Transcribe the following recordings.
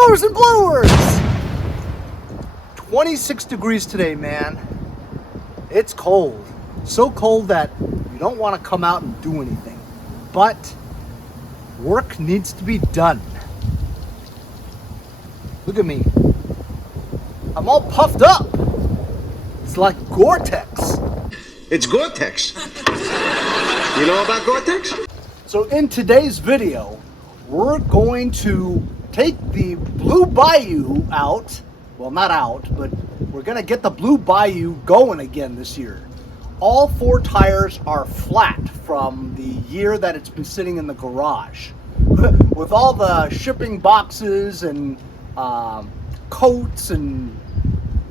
Mowers and blowers! 26 degrees today, man. It's cold. So cold that you don't want to come out and do anything. But work needs to be done. Look at me. I'm all puffed up. It's like Gore-Tex. It's Gore-Tex. You know about Gore-Tex? So in today's video, we're going to take the Blue Bayou out. Well, not out, but we're going to get the Blue Bayou going again this year. All 4 tires are flat from the year that it's been sitting in the garage. With all the shipping boxes and coats and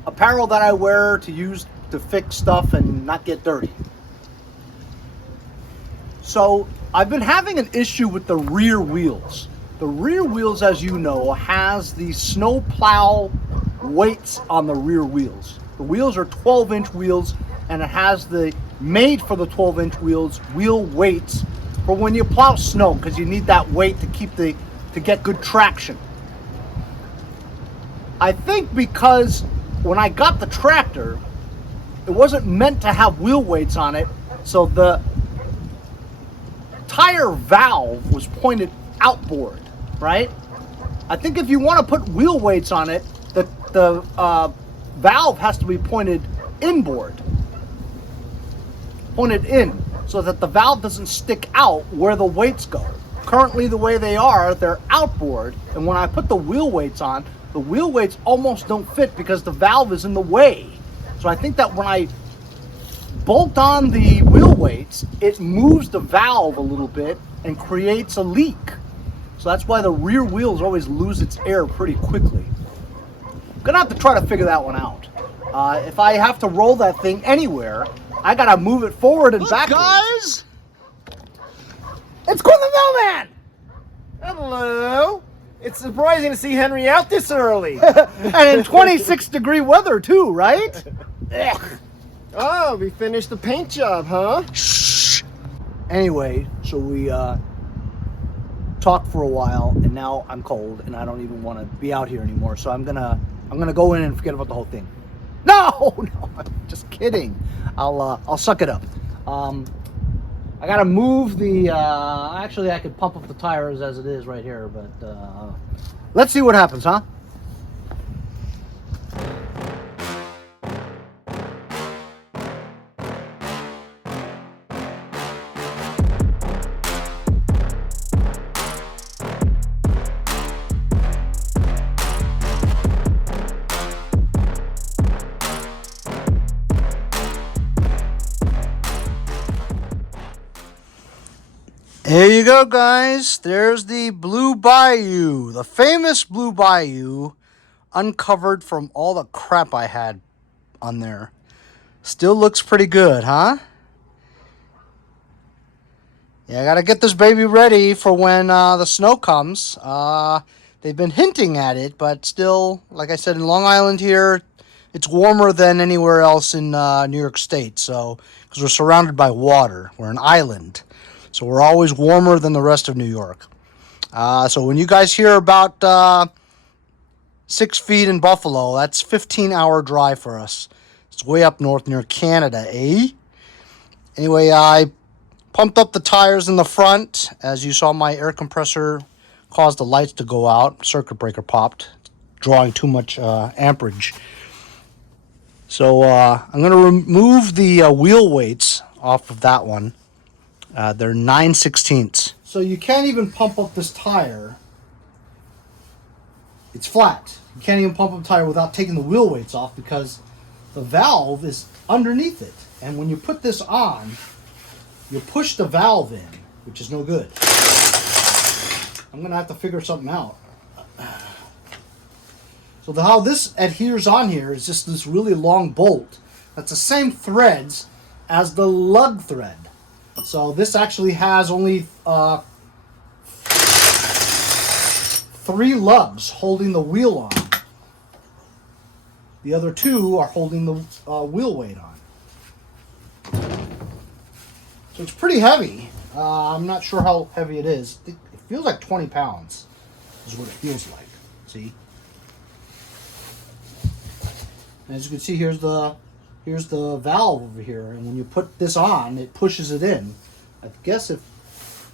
apparel that I wear to use to fix stuff and not get dirty. So I've been having an issue with the rear wheels. The rear wheels, as you know, has the snow plow weights on the rear wheels. The wheels are 12-inch wheels, and it has the made for the 12-inch wheels wheel weights for when you plow snow, because you need that weight to keep to get good traction. I think because when I got the tractor, it wasn't meant to have wheel weights on it, so the tire valve was pointed outboard, right? I think if you want to put wheel weights on it, the valve has to be pointed inboard, pointed in, so that the valve doesn't stick out where the weights go. Currently, the way they are, they're outboard, and when I put the wheel weights on, the wheel weights almost don't fit because the valve is in the way. So I think that when I bolt on the wheel weights, it moves the valve a little bit and creates a leak. So that's why the rear wheels always lose its air pretty quickly. I'm gonna have to try to figure that one out. If I have to roll that thing anywhere, I gotta move it forward and backwards. Guys! It's Quinn the Mailman! Hello! It's surprising to see Henry out this early. And in 26-degree weather too, right? Oh, we finished the paint job, huh? Shh. Anyway, so we talked for a while, and now I'm cold, and I don't even want to be out here anymore. So I'm gonna go in and forget about the whole thing. No, I'm just kidding. I'll suck it up. I gotta move the. Actually, I could pump up the tires as it is right here, but let's see what happens, huh? There you go, guys. There's the Blue Bayou, the famous Blue Bayou, uncovered from all the crap I had on there. Still looks pretty good, huh? Yeah, I gotta get this baby ready for when the snow comes. They've been hinting at it, but still, like I said, in Long Island here, it's warmer than anywhere else in New York State. So, because we're surrounded by water, we're an island. So we're always warmer than the rest of New York. So when you guys hear about 6 feet in Buffalo, that's 15-hour drive for us. It's way up north near Canada, eh? Anyway, I pumped up the tires in the front. As you saw, my air compressor caused the lights to go out. Circuit breaker popped, drawing too much amperage. So I'm going to remove the wheel weights off of that one. They're 9/16. So you can't even pump up this tire. It's flat. You can't even pump up the tire without taking the wheel weights off because the valve is underneath it. And when you put this on, you push the valve in, which is no good. I'm going to have to figure something out. So how this adheres on here is just this really long bolt. That's the same threads as the lug thread. So this actually has only 3 lugs holding the wheel on. The other 2 are holding the wheel weight on. So it's pretty heavy. I'm not sure how heavy it is. It feels like 20 pounds is what it feels like. See? As you can see, here's the valve over here, and when you put this on, it pushes it in. I guess if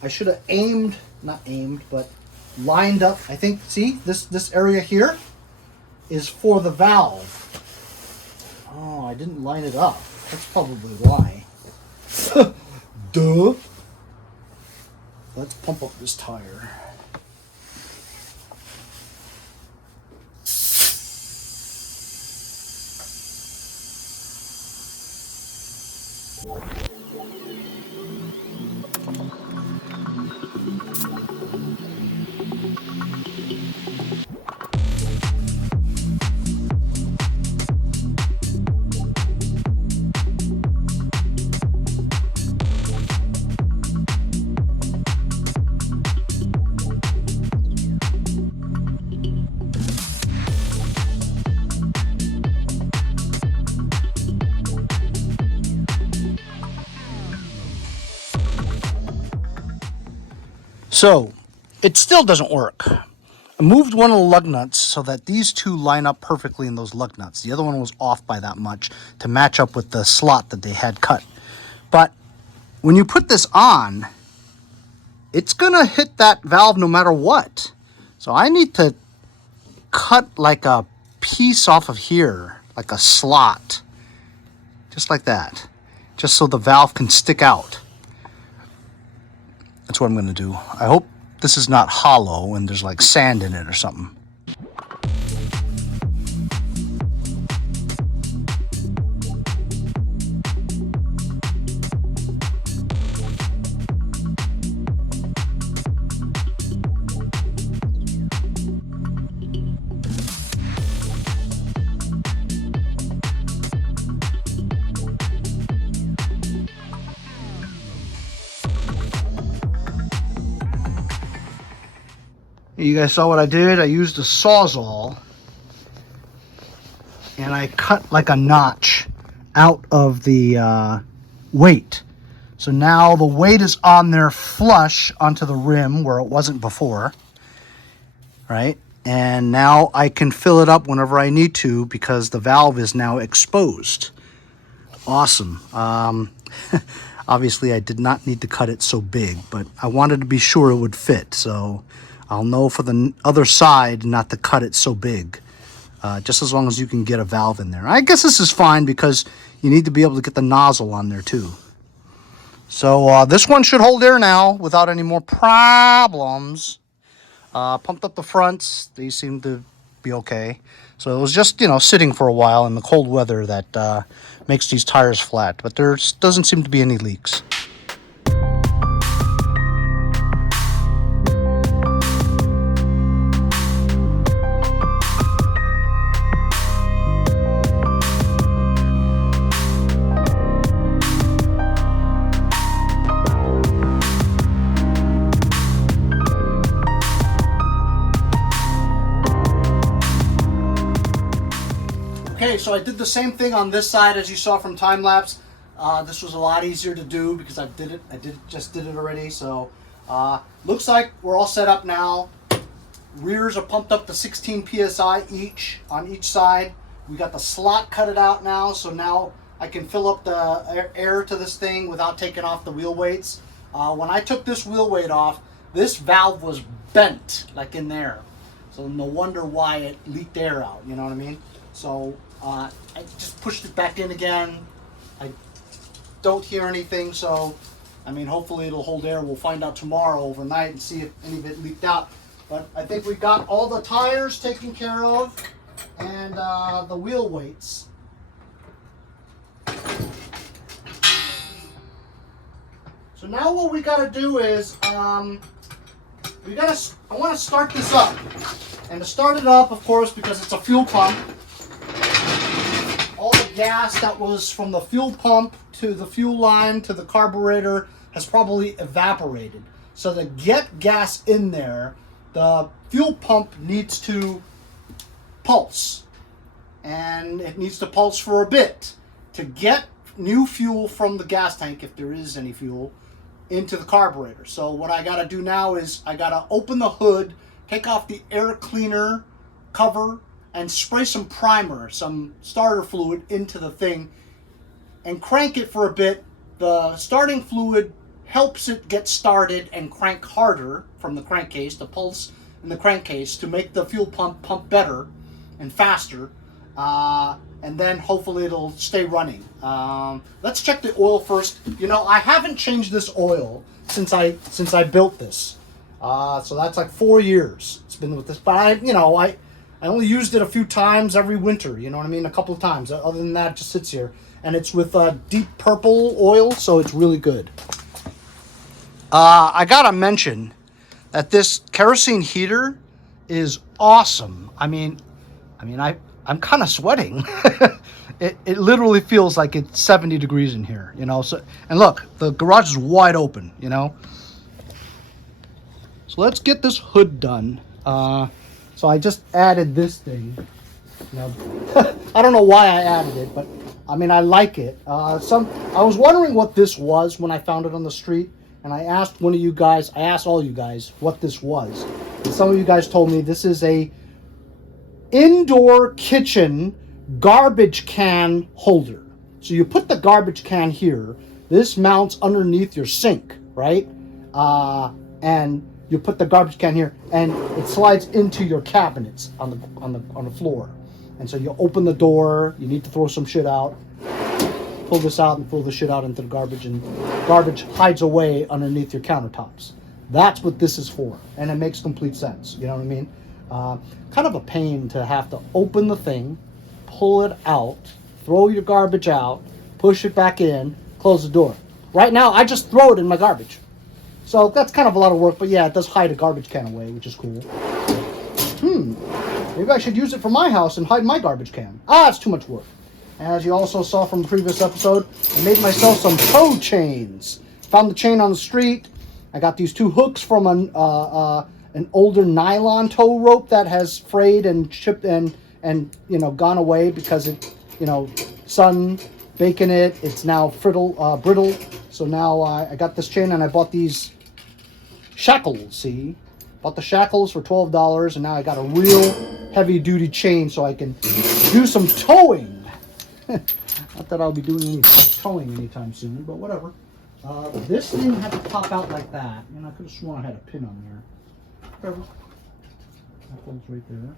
I should have not aimed, but lined up. I think, see, this area here is for the valve. Oh, I didn't line it up. That's probably why. Duh. Let's pump up this tire. So, it still doesn't work. I moved one of the lug nuts so that these two line up perfectly in those lug nuts. The other one was off by that much to match up with the slot that they had cut. But when you put this on, it's gonna hit that valve no matter what. So I need to cut like a piece off of here, like a slot, just like that, just so the valve can stick out. That's what I'm going to do. I hope this is not hollow and there's like sand in it or something. You guys saw what I did? I used a Sawzall and I cut like a notch out of the weight. So now the weight is on there flush onto the rim where it wasn't before, right? And now I can fill it up whenever I need to because the valve is now exposed. Awesome. Obviously I did not need to cut it so big, but I wanted to be sure it would fit. So I'll know for the other side not to cut it so big, just as long as you can get a valve in there. I guess this is fine because you need to be able to get the nozzle on there too. So this one should hold air now without any more problems. Pumped up the fronts. They seem to be okay. So it was just, you know, sitting for a while in the cold weather that makes these tires flat. But there doesn't seem to be any leaks. Okay, so I did the same thing on this side as you saw from time lapse. This was a lot easier to do because I just did it already. So looks like we're all set up now. Rears are pumped up to 16 psi each on each side. We got the slot cut it out now, so now I can fill up the air to this thing without taking off the wheel weights. When I took this wheel weight off, this valve was bent like in there. So no wonder why it leaked air out, you know what I mean? So I just pushed it back in again. I don't hear anything, so I mean, hopefully it'll hold air. We'll find out tomorrow overnight and see if any of it leaked out. But I think we got all the tires taken care of and the wheel weights. So now what we got to do is I want to start this up. And to start it up, of course, because it's a fuel pump, all the gas that was from the fuel pump to the fuel line to the carburetor has probably evaporated. So to get gas in there, the fuel pump needs to pulse. And it needs to pulse for a bit to get new fuel from the gas tank, if there is any fuel, into the carburetor. So what I got to do now is I got to open the hood, take off the air cleaner cover, and spray some primer, some starter fluid into the thing and crank it for a bit. The starting fluid helps it get started and crank harder from the crankcase, the pulse in the crankcase, to make the fuel pump better and faster. And then hopefully it'll stay running. Let's check the oil first. You know, I haven't changed this oil since I built this. So that's like 4 years it's been with this. But I only used it a few times every winter. You know what I mean? A couple of times. Other than that, it just sits here. And it's with deep purple oil, so it's really good. I gotta mention that this kerosene heater is awesome. I mean, I'm kind of sweating. It literally feels like it's 70 degrees in here, you know. So, and look, the garage is wide open, you know. So let's get this hood done. So I just added this thing. You know, I don't know why I added it, but I mean, I like it. I was wondering what this was when I found it on the street, and I asked one of you guys. I asked all you guys what this was, and some of you guys told me this is a indoor kitchen garbage can holder. So you put the garbage can here. This mounts underneath your sink, right? And you put the garbage can here, and it slides into your cabinets on the floor. And so you open the door. You need to throw some shit out. Pull this out and pull the shit out into the garbage, and garbage hides away underneath your countertops. That's what this is for, and it makes complete sense. You know what I mean? Kind of a pain to have to open the thing, pull it out, throw your garbage out, push it back in, close the door. Right now, I just throw it in my garbage. So that's kind of a lot of work, but yeah, it does hide a garbage can away, which is cool. Maybe I should use it for my house and hide my garbage can. It's too much work. As you also saw from the previous episode, I made myself some tow chains. Found the chain on the street. I got these 2 hooks from an older nylon tow rope that has frayed and chipped and you know, gone away because it, you know, sun baking it. It's now brittle. So now I got this chain, and I bought these shackles. See, bought the shackles for $12, and now I got a real heavy duty chain so I can do some towing. Not that I'll be doing any towing anytime soon, but whatever. This thing had to pop out like that, and I could have sworn I had a pin on there. Whatever. That goes right there.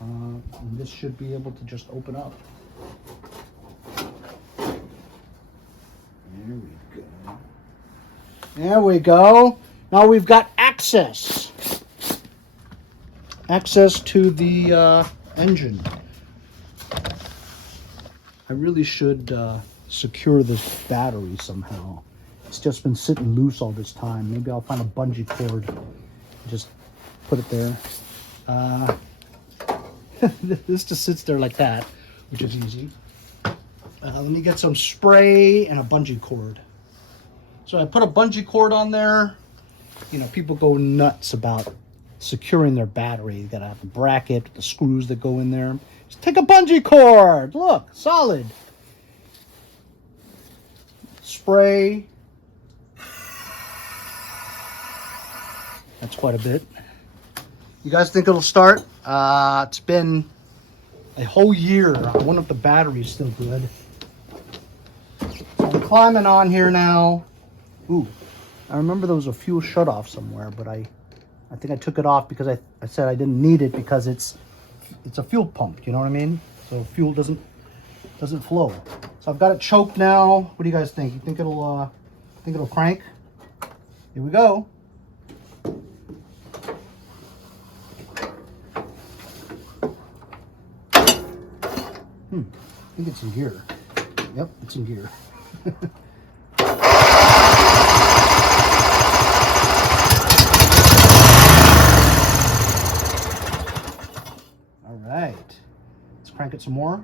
And this should be able to just open up. There we go. There we go. Now we've got access. Access to the engine. I really should secure this battery somehow. It's just been sitting loose all this time. Maybe I'll find a bungee cord and just put it there. This just sits there like that, which is easy. Let me get some spray and a bungee cord. So I put a bungee cord on there. You know, people go nuts about securing their battery. You gotta have the bracket, the screws that go in there. Just take a bungee cord. Look, solid. Spray. That's quite a bit. You guys think it'll start? It's been a whole year. I wonder if the battery's still good. So I'm climbing on here now. Ooh, I remember there was a fuel shutoff somewhere, but I think I took it off because I said I didn't need it because it's a fuel pump. You know what I mean? So fuel doesn't flow. So I've got it choked now. What do you guys think? You think it'll crank? Here we go. I think it's in gear. Yep, it's in gear. All right. Let's crank it some more.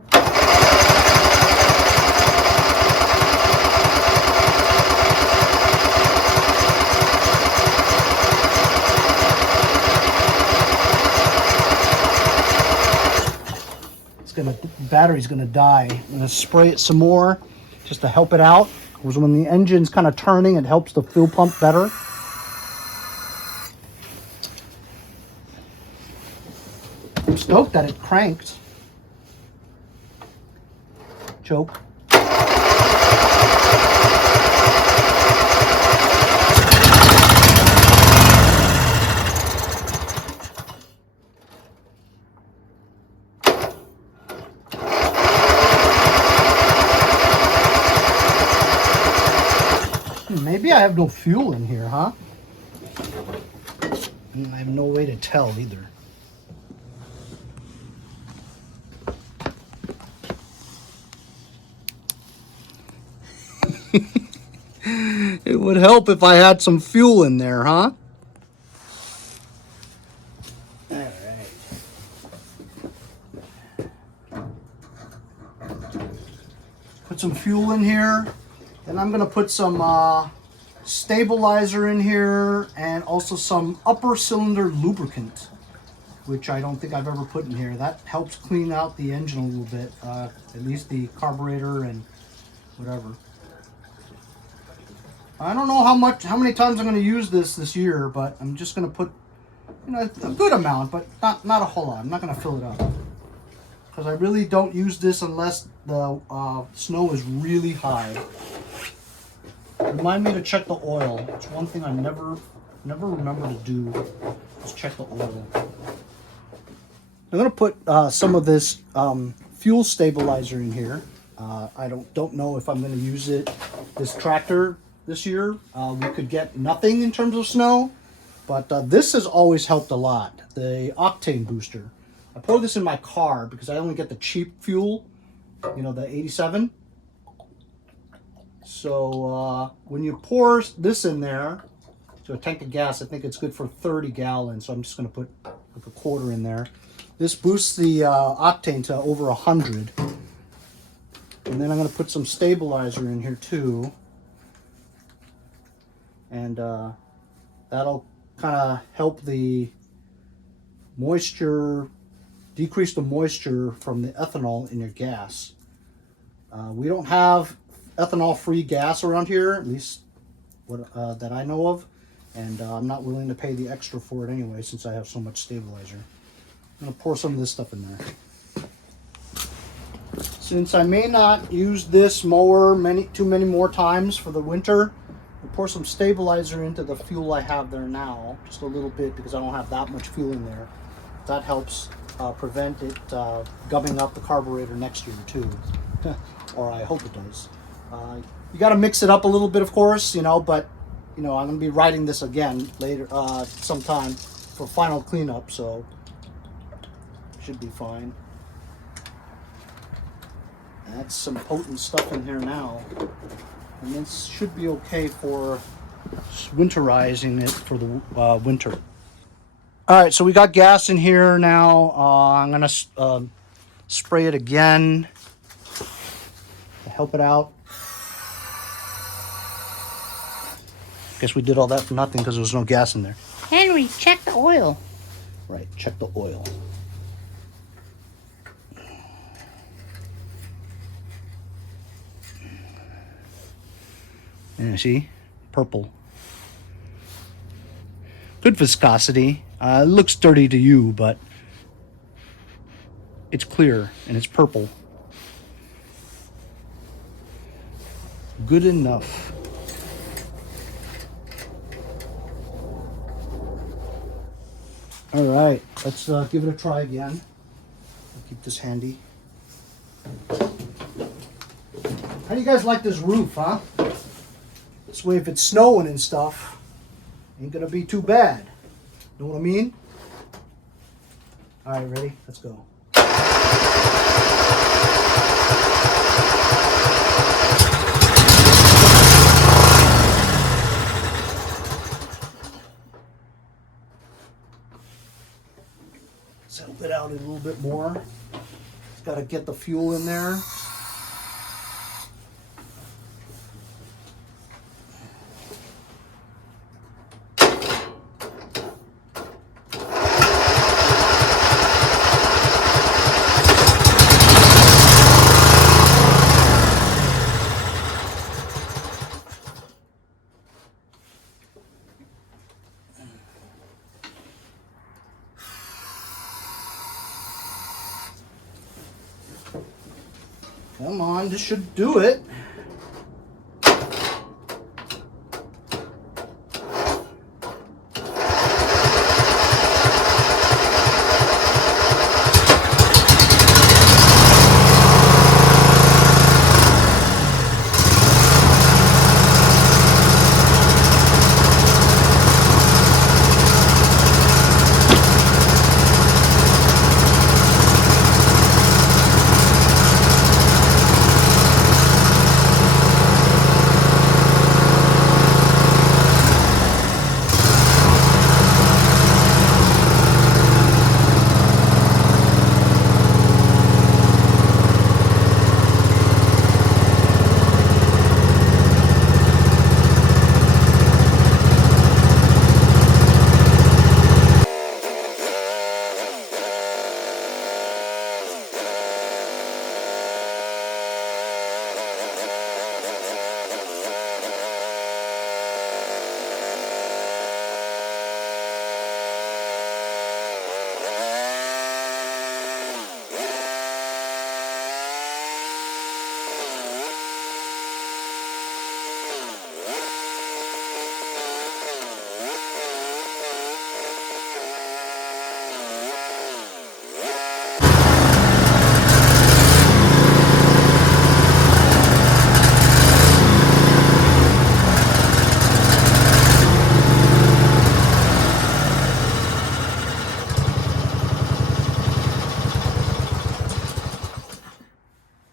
The battery's gonna die. I'm gonna spray it some more just to help it out, because when the engine's kind of turning, it helps the fuel pump better. I'm stoked that it cranked. choke. Maybe I have no fuel in here, huh? And I have no way to tell either. It would help if I had some fuel in there, huh? All right. Put some fuel in here. Then I'm gonna put some stabilizer in here and also some upper cylinder lubricant, which I don't think I've ever put in here. That helps clean out the engine a little bit, at least the carburetor and whatever. I don't know how many times I'm going to use this year, but I'm just going to put, you know, a good amount, but not a whole lot. I'm not going to fill it up because I really don't use this unless the snow is really high. Remind me to check the oil. It's one thing I never remember to do, is check the oil. I'm going to put some of this fuel stabilizer in here. I don't know if I'm going to use it. This tractor this year, we could get nothing in terms of snow, but this has always helped a lot. The octane booster. I pour this in my car because I only get the cheap fuel, you know, the 87. So when you pour this in there to a tank of gas, I think it's good for 30 gallons. So I'm just going to put like a quarter in there. This boosts the octane to over 100. And then I'm going to put some stabilizer in here too. And that'll kind of help the moisture, decrease the moisture from the ethanol in your gas. We don't have ethanol-free gas around here, at least that I know of. And I'm not willing to pay the extra for it anyway since I have so much stabilizer. I'm going to pour some of this stuff in there. Since I may not use this mower too many more times for the winter, I'll pour some stabilizer into the fuel I have there now, just a little bit because I don't have that much fuel in there. That helps prevent it gumming up the carburetor next year too, or I hope it does. You got to mix it up a little bit, of course, you know, but you know I'm going to be riding this again later sometime for final cleanup, so should be fine. That's some potent stuff in here now. And this should be okay for winterizing it for the winter. All right, so we got gas in here now. I'm going to spray it again to help it out. Guess we did all that for nothing because there was no gas in there. Henry, check the oil. Right, check the oil. Yeah, see? Purple. Good viscosity. It looks dirty to you, but it's clear and it's purple. Good enough. All right, let's give it a try again. I'll keep this handy. How do you guys like this roof, huh? This way, if it's snowing and stuff, ain't gonna be too bad. Know what I mean? All right, ready? Let's go. Let's help it out a little bit more. Just gotta get the fuel in there. Come on, this should do it.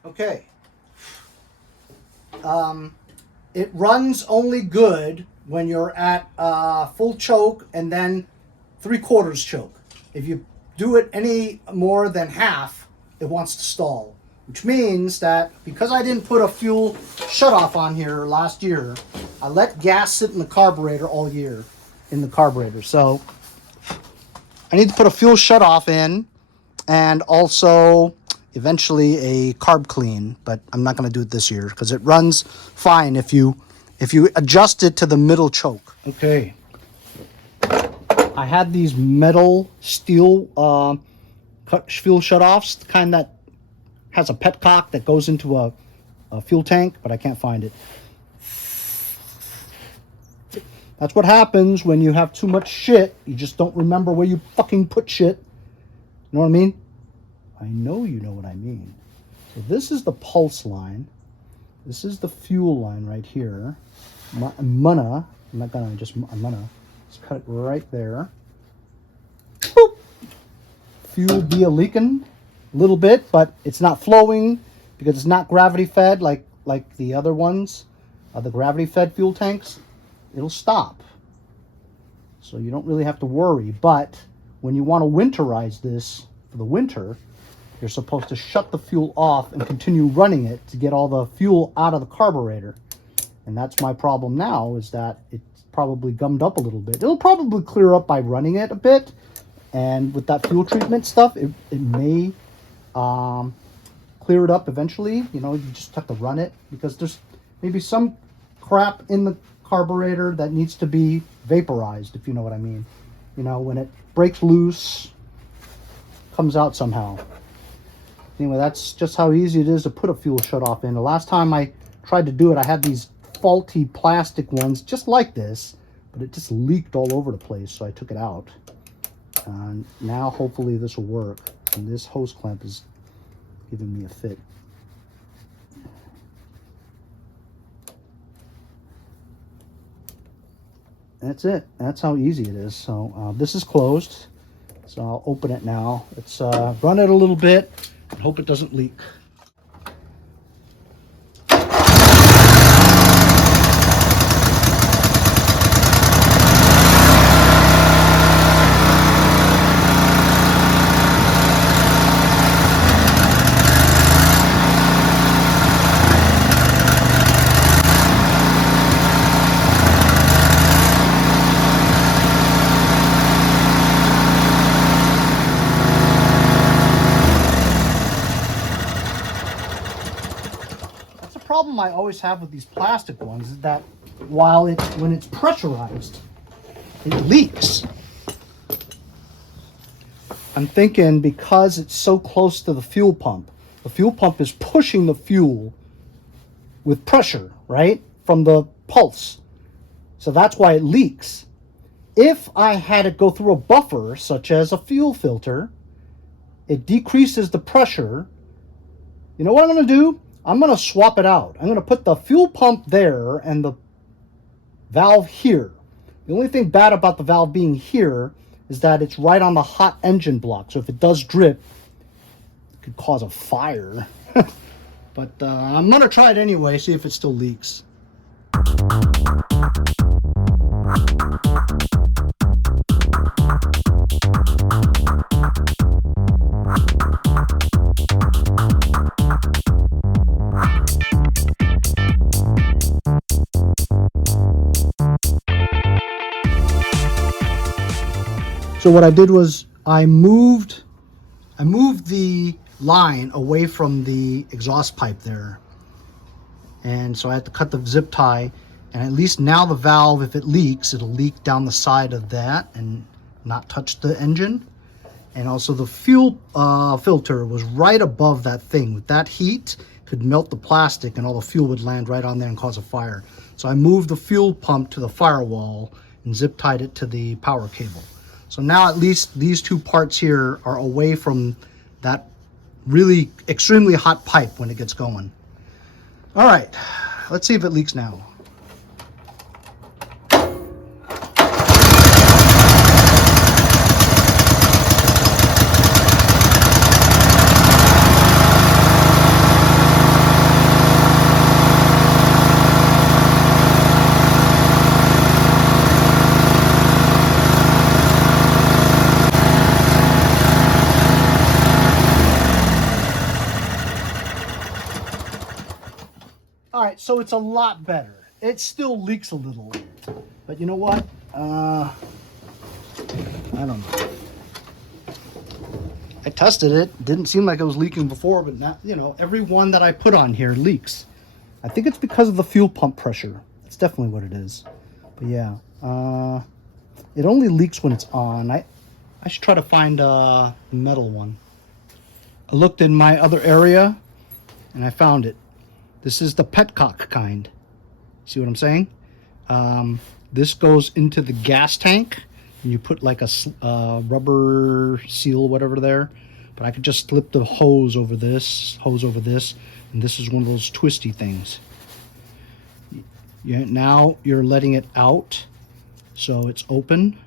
Okay. It runs only good when you're at full choke and then 3/4 choke. If you do it any more than half, it wants to stall. Which means that because I didn't put a fuel shutoff on here last year, I let gas sit in the carburetor all year in the carburetor. So I need to put a fuel shutoff in and also eventually a carb clean, but I'm not going to do it this year because it runs fine if you adjust it to the middle choke. Okay. I had these metal steel fuel shutoffs, the kind that has a petcock that goes into a fuel tank, but I can't find it. That's what happens when you have too much shit. You just don't remember where you fucking put shit. You know what I mean? I know you know what I mean. So this is the pulse line. This is the fuel line right here. I'm gonna just cut it right there. Boop. Fuel be a leaking a little bit, but it's not flowing because it's not gravity fed like the other ones, the gravity fed fuel tanks. It'll stop. So you don't really have to worry. But when you want to winterize this for the winter, you're supposed to shut the fuel off and continue running it to get all the fuel out of the carburetor. And that's my problem now, is that it's probably gummed up a little bit. It'll probably clear up by running it a bit. And with that fuel treatment stuff, it may clear it up eventually. You know, you just have to run it because there's maybe some crap in the carburetor that needs to be vaporized, if you know what I mean. You know, when it breaks loose, comes out somehow. Anyway, that's just how easy it is to put a fuel shutoff in. The last time I tried to do it, I had these faulty plastic ones just like this, but it just leaked all over the place, so I took it out. And now hopefully this will work. And this hose clamp is giving me a fit. That's it. That's how easy it is. So this is closed. So I'll open it now. Let's run it a little bit and hope it doesn't leak. Problem I always have with these plastic ones is that when it's pressurized, it leaks. I'm thinking because it's so close to the fuel pump, The fuel pump is pushing the fuel with pressure, right? From the pulse. So that's why it leaks. If I had it go through a buffer, such as a fuel filter, it decreases the pressure. You know what I'm going to do? I'm going to swap it out. I'm going to put the fuel pump there and the valve here. The only thing bad about the valve being here is that it's right on the hot engine block. So if it does drip, it could cause a fire. But I'm going to try it anyway, see if it still leaks. So what I did was I moved the line away from the exhaust pipe there. And so I had to cut the zip tie, and at least now the valve, if it leaks, it'll leak down the side of that and not touch the engine. And also the fuel filter was right above that thing. With that heat, could melt the plastic and all the fuel would land right on there and cause a fire. So I moved the fuel pump to the firewall and zip tied it to the power cable. So now at least these two parts here are away from that really extremely hot pipe when it gets going. All right, let's see if it leaks now. All right, so it's a lot better. It still leaks a little, but you know what? I don't know. I tested it. Didn't seem like it was leaking before, but now, you know, every one that I put on here leaks. I think it's because of the fuel pump pressure. That's definitely what it is. But yeah, it only leaks when it's on. I should try to find a metal one. I looked in my other area and I found it. This is the PETCOCK kind. See what I'm saying? This goes into the gas tank, and you put like a rubber seal, whatever there. But I could just slip the hose over this, and this is one of those twisty things. Now you're letting it out, so it's open.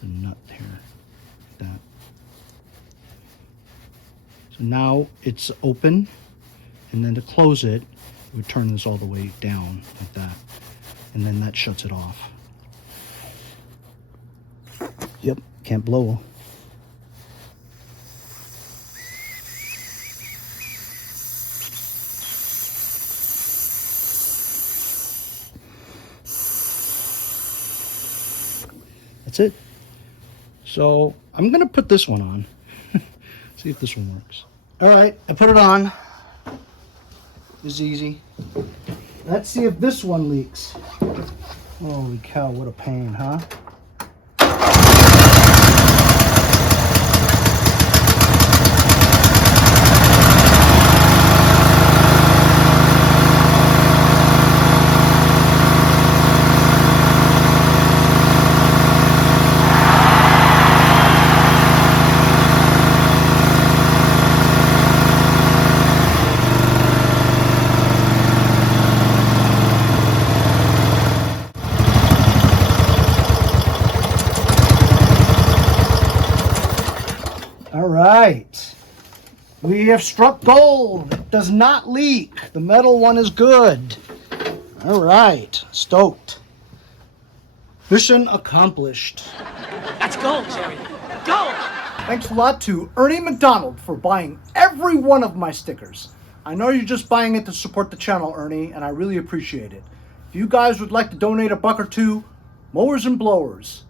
There's a nut here, like that. So now it's open, and then to close it, we turn this all the way down like that, and then that shuts it off. Yep, can't blow. That's it. So I'm gonna put this one on. See if this one works. All right, I put it on. It's easy. Let's see if this one leaks. Holy cow, what a pain, huh? All right, we have struck gold. It does not leak. The metal one is good. All right, stoked. Mission accomplished. That's gold, Jerry. Gold! Thanks a lot to Ernie McDonald for buying every one of my stickers. I know you're just buying it to support the channel, Ernie, and I really appreciate it. If you guys would like to donate $1 or $2, Mowers and Blowers.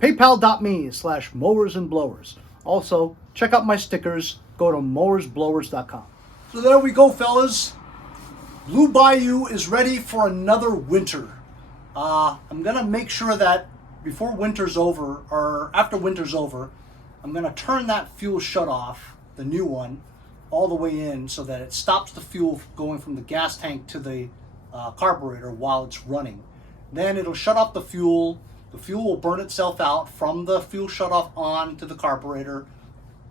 PayPal.me/Mowers and Blowers. Also, check out my stickers. Go to mowersblowers.com. So there we go, fellas. Blue Bayou is ready for another winter. I'm going to make sure that before winter's over, or after winter's over, I'm going to turn that fuel shutoff, the new one, all the way in so that it stops the fuel going from the gas tank to the carburetor while it's running. Then it'll shut off the fuel. The fuel will burn itself out from the fuel shutoff on to the carburetor.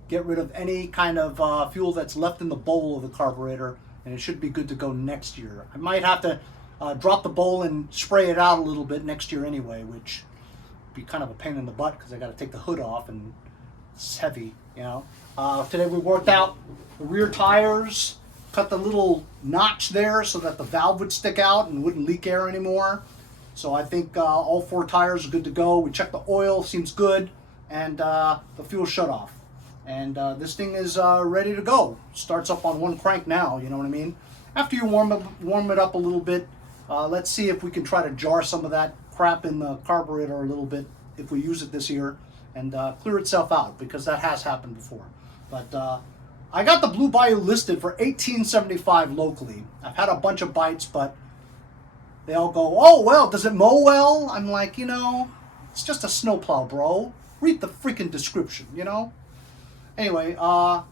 Get rid of any kind of fuel that's left in the bowl of the carburetor, and it should be good to go next year. I might have to drop the bowl and spray it out a little bit next year anyway, which would be kind of a pain in the butt because I got to take the hood off and it's heavy, you know. Today we worked out the rear tires, cut the little notch there so that the valve would stick out and wouldn't leak air anymore. So I think all 4 tires are good to go. We checked the oil, seems good, and the fuel shut off. And this thing is ready to go. Starts up on 1 crank now, you know what I mean? After you warm it up a little bit, let's see if we can try to jar some of that crap in the carburetor a little bit if we use it this year and clear itself out, because that has happened before. But I got the Blue Bayou listed for $18.75 locally. I've had a bunch of bites, but they all go, oh, well, does it mow well? I'm like, you know, it's just a snowplow, bro. Read the freaking description, you know? Anyway, I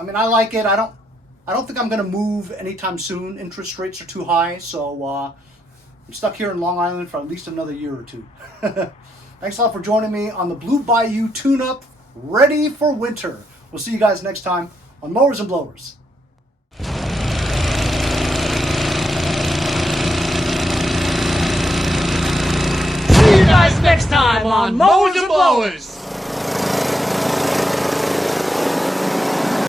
mean, I like it. I don't think I'm going to move anytime soon. Interest rates are too high, so I'm stuck here in Long Island for at least another year or 2. Thanks a lot for joining me on the Blue Bayou tune-up, ready for winter. We'll see you guys next time on Mowers and Blowers. See you guys next time on Mowers and Blowers.